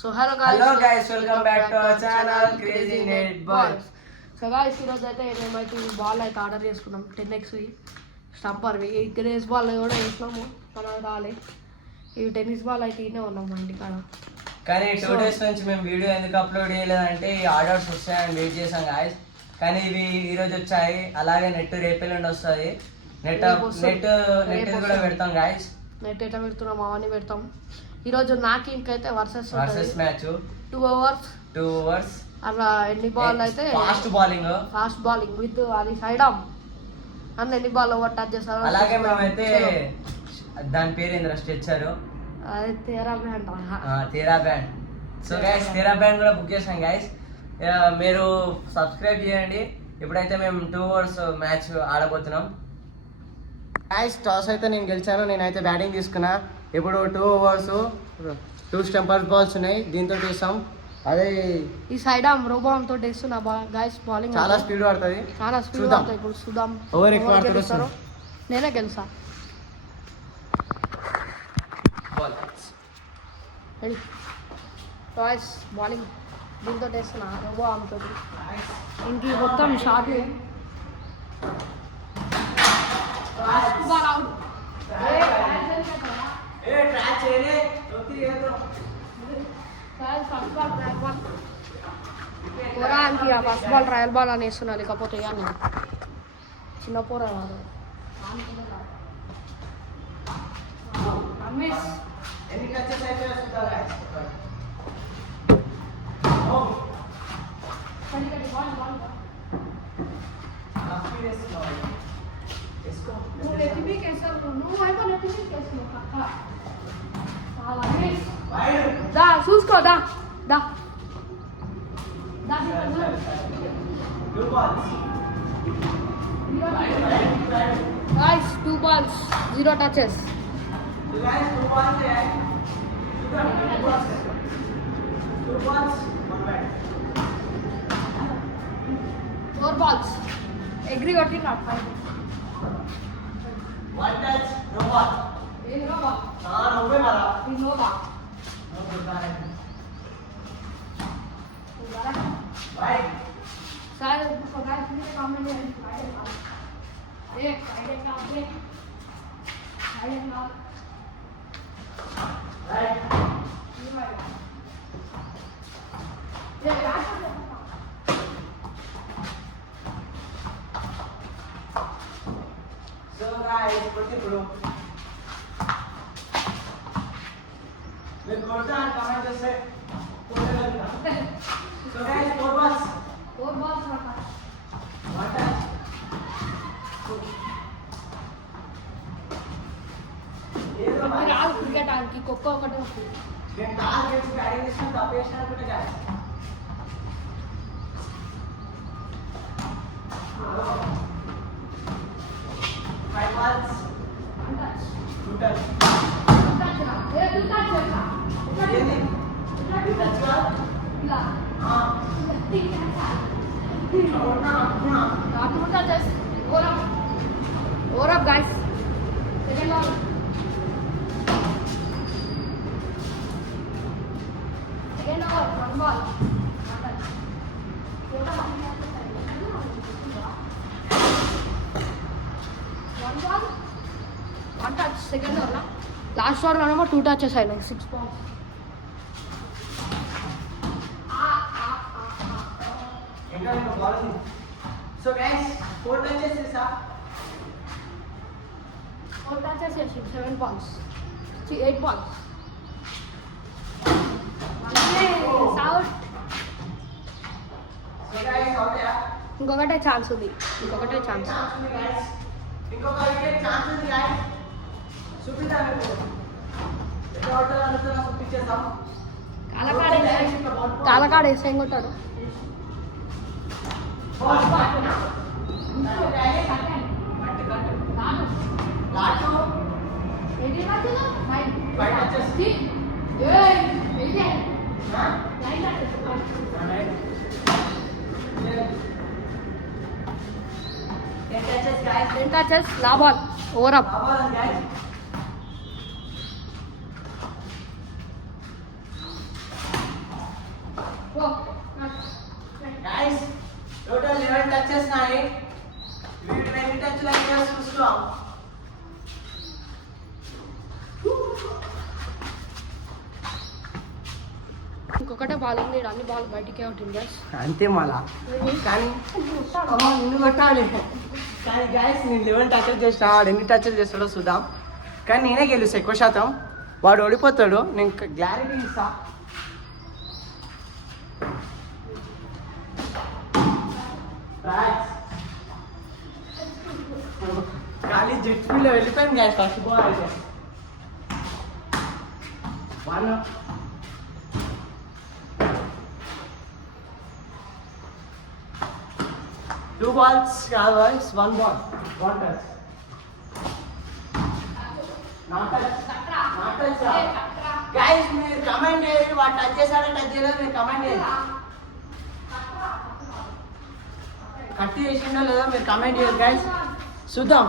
So hello guys, welcome back to our channel Crazy Net Balls. So guys ఈరోజు అయితే మేమైతే ఈ బాల్ అయితే ఆర్డర్ చేసుకున్నాం 10x స్టంపర్వి. ఈ టెన్నిస్ బాల్ కూడా వేసినాము కానీ రాలే. ఈ టెన్నిస్ బాల్ అయితే ఇన్నే ఉన్నాం మా ఇంటికాడ. కానీ 2 డేస్ నుంచి మేము వీడియో ఎందుకు అప్లోడ్ చేయలేదంటే ఈ ఆర్డర్స్ వస్తాయని వెయిట్ చేసాం గాయస్. కానీ ఇవి ఈరోజు వచ్చాయి. అలాగే నెట్ రేపెల్లుండి వస్తుంది. నెట్ కూడా పెడతాం గాయస్. నెట్ ఎట్లా పెడుతున్నాం అవన్నీ పెడతాం. ఈరోజు నాకు ఇంకైతే వర్సెస్ మ్యాచ్ 2 అవర్స్ అట్లా ఎన్ని బాల్ అయితే ఫాస్ట్ బాలింగ్ విత్ అది సైడ్ ఆమ్ అన్న ఎన్ని బాల్ ఓవర్ టచ్ చేస్తారు. అలాగే మేమైతే దాని పేరు ఏంద్ర స్ట్రెచ్చర్ అది తేరా బ్యాండ్. సో గైస్ తేరా బ్యాండ్ కూడా బుక్ చేసాం గైస్. మీరు సబ్స్క్రైబ్ చేయండి. ఇప్పుడైతే మేము 2 అవర్స్ మ్యాచ్ ఆడబోతున్నాం గైస్. టాస్ అయితే నేను గెలిచాను. నేనైతే బ్యాటింగ్ తీసుకున్నా. ఇప్పుడు 2 అవర్స్ 2 స్టంపర్ బాల్స్ ఉన్నాయి. దీంతో వేసాం. అదే ఈ సైడ్ ఆమ్ రోబామ్ తోటి వేస్తున్నా గైస్. బౌలింగ్ చాలా స్పీడ్ పడుతుంది. ఇప్పుడు చూద్దాం ఓవర్ ఎక్కువ ఆడుతారో నేనే గెలుసా. గాయ్స్ బౌలింగ్ దీంతో వేస్తున్నా రోబామ్ తోటి. ఇంక మొత్తం shot first ball trial ball అని వేస్తున్నా. లేకపోతే ఇవ్వాలి చిన్న పోరా చూసుకో దా guys 2 balls 0 touches. 4 balls agree kotti not 5 1 touch no ball no ball no be mara no ball right sir so guys please comment here एक साइड का ब्रेक साइड का राइट ये last so guys put it bro मैं करता हूं कमेंट से कोने लगना so guys 4 balls रखा 1 touch క్రికెట్ ఆడికి ఖోఖో ఒకటే వస్తుంది. నేను టాస్ గెలిచి బ్యాటింగ్ చేసిన తప్పేసిన అనుకుంటే guys. Five balls 2 touch over up guys. Second ball one ball one touch second over na last over lo 2 touches hai like 6 balls ఇంకా ఇంకా బాల్ ఉంది. సో గైస్ 4 touches చేసా 4 touches చేసి 7 balls 8 balls ఇంకొకటే ఛాన్స్ ఉంది. ఇంకొక వికెట్ ఛాన్స్ ఉంది గైస్. చూపిద్దాం ఇప్పుడు ఎక్కడ ఆడతారో అనుకున్నా చూపించేద్దాం. కాలకాడ వేస్తే ఏం కొట్టాడు. Ten touches, la ball, over up. మరి వీటిని ఎన్ని టచ్లు అయితే చూస్తాం. ఇంకొకటే బాల్ ఉంది, అన్ని బాల్ బయటికే ఉంటుంది గైస్. అంతే మళ్ళా కానీ నిన్ను కొట్టాలి. కానీ గైస్ నేను 11 టచ్లు చేసిన, వాడు ఎన్ని టచ్లు చేస్తాడో చూద్దాం. కానీ నేనే గెలుస్తా ఎక్కువ శాతం, వాడు ఓడిపోతాడు. నేను క్లారిటీ ఇస్తా. ఖాళీ జెట్ స్పీడ్లో వెళ్ళిపోయింది గైస్ ఫస్ట్ బాల్ అయితే. 1 2 balls కాదు గైస్, 1 ball 1 touch. Not touch guys. మీరు కమెంట్ చేయండి, వాడు టచ్ చేశాడో టచ్ చేయలేదు మీరు కమెంట్ చేయండి. కట్ చేసిండో లేదో మీరు కమెంట్ చేయండి గైస్, చూద్దాం.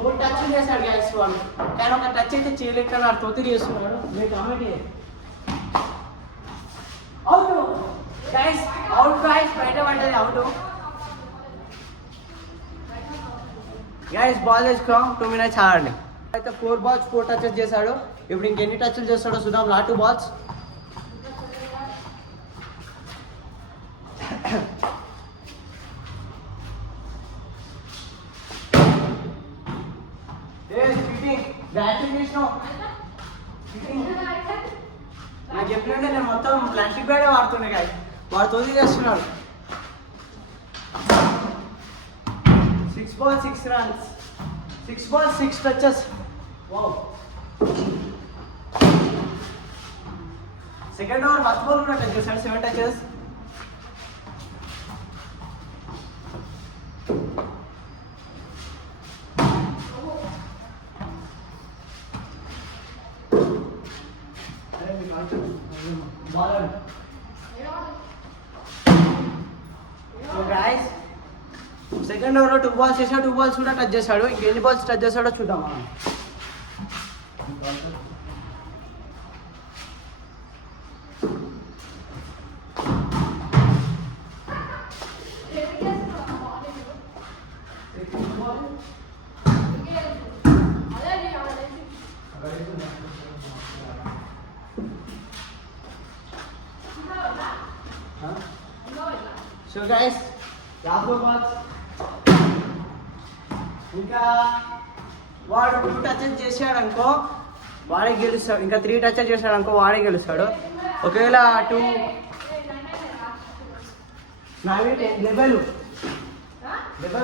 ఒక టచ్ చేశాడు గైస్ వాడు, కానీ ఒక టచ్ అయితే చేయలేక నా తొత్తి చేస్తున్నాడు. మీరు కమెంట్ చేయండి. అవుట్ గైస్, అవుట్ గైస్, బయట పడ్డది అవుట్ గైస్. బాల్ వేసుకో 2 minutes ఆడండి. అయితే 4 balls 4 touches చేశాడు. ఇప్పుడు ఇంకెన్ని టచ్లు చేస్తాడో చూద్దాం. 2 balls. బ్యాటింగ్ చేసినావు నాకు చెప్పినట్టే, నేను మొత్తం ప్లాస్టిక్ బ్యాటే వాడుతుండే గాయస్, వాడు తోది చేస్తున్నాడు. 6 balls 6 runs, 6 balls 6 touches. Wow. Second over first ball కూడా టచ్ చేశాడు, 7 touches. సెకండ్ ఓవర్లో 2 balls చేసాడు, 2 balls కూడా టచ్ చేశాడు. ఇంకెన్ని బాల్స్ టచ్ చేశాడో చూద్దాం. సో గైస్ లాస్ట్ 4 balls. ఇంకా వాడు 2 touches చేశాడు అనుకో వాడే గెలుస్తాడు. ఇంకా 3 touches చేశాడు అనుకో వాడే గెలుస్తాడు. ఒకవేళ 2 నావి లెవెల్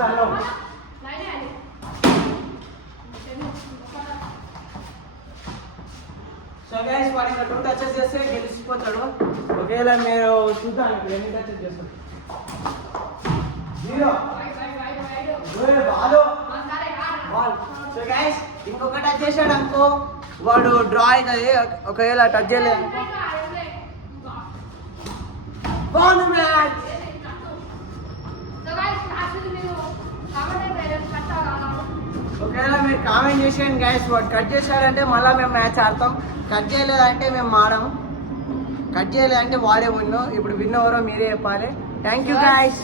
అన్నావు. సో గైస్ వాడు ఇంకా 2 touches చేస్తే గెలిచిపోతాడు. ఒకవేళ మీరు చూద్దాం ఇక్కడ ఎన్ని టచెస్ చేస్తాడు. 0 బాల్. సో గైస్ ఇంకొక టచ్ చేశాడు అనుకో వాడు డ్రా అవుతుంది. ఒకవేళ టచ్ చేయలేదు బాగుంది మ్యాచ్. ఒకవేళ మీరు కామెంట్ చేసేయండి గైస్, వాడు కట్ చేశాడంటే మళ్ళీ మేము మ్యాచ్ ఆడతాం, కట్ చేయలేదంటే మేము ఆడం. కట్ చేయలేదంటే వాడే విన్ను. ఇప్పుడు విన్ ఎవరో మీరే చెప్పాలి. Thank you guys.